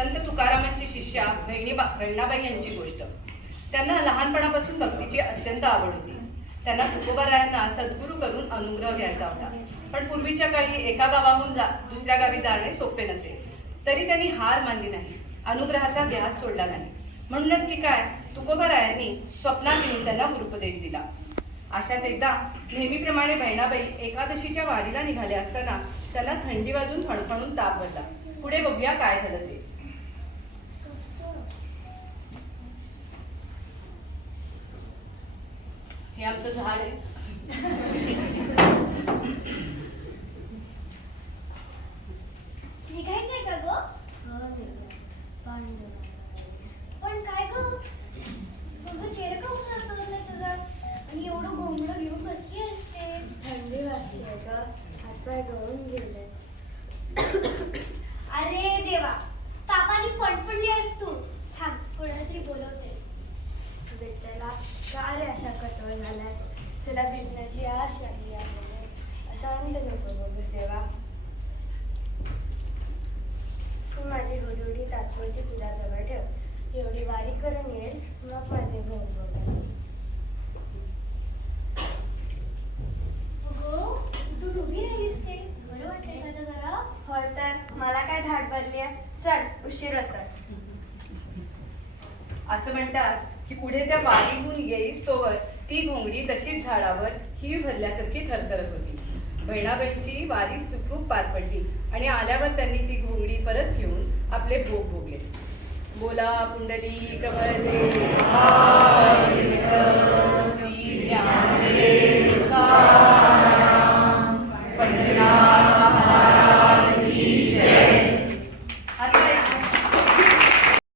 संत तुकारामांची शिष्या बहिणाबाई यांची गोष्ट. त्यांना लहानपणापासून भक्तीची अत्यंत आवड होती. त्यांना तुकोबारायांना सद्गुरू करून अनुग्रह घ्यायचा होता. पण पूर्वीच्या काळी एका गावाहून दुसऱ्या गावी जाणे सोपे नसे. तरी त्यांनी हार मानली नाही, अनुग्रहाचा ध्यास सोडला नाही. म्हणूनच की काय, तुकोबारायांनी स्वप्नात येऊन त्यांना गुरुपदेश दिला. अशाच एकदा नेहमीप्रमाणे बहिणाबाई एकादशीच्या वारीला निघाले असताना त्यांना थंडी वाजून फणफणून ताप बसला. पुढे बघूया काय झालं ते. हे आमचं झाड आहे. निघायचंय का ग? पण काय ग, चेहरा का उचलला तुझा आणि एवढं गोंधळ घेऊन बसली असते? थंडी वाजते ग, हातपाय गळून गेले. अरे देवा, तापाने फडफडली आहेस तू. थांब, कोणाला तरी बोलवते. बेटाला का रे असा कठोर झालास? तुला भेटण्याची आस लागली आहे. असा अंत नको बघूस देवा. तू माझी हुडहुडी तात्पुरती तुला जवळ ठेव. एवढी वारी करून येईल, मग माझे भाऊ बघा. अगो, तू उभी राहिलीस ते बरं वाटतंय का जरा? हो तर, मला काय धाड भरली आहे. चल, उशीर होतोय. असं म्हणतात की पुढे त्या वारीहून येईस्तोवर ती घोंगडी तशीच झाडावर ही भरल्यासारखी थरथरत होती. बहिणाबाईंची वारी सुखरूप पार पडली आणि आल्यावर त्यांनी ती घोंगडी परत घेऊन आपले भोग भोगले. बोला पुंडलिक वरदे.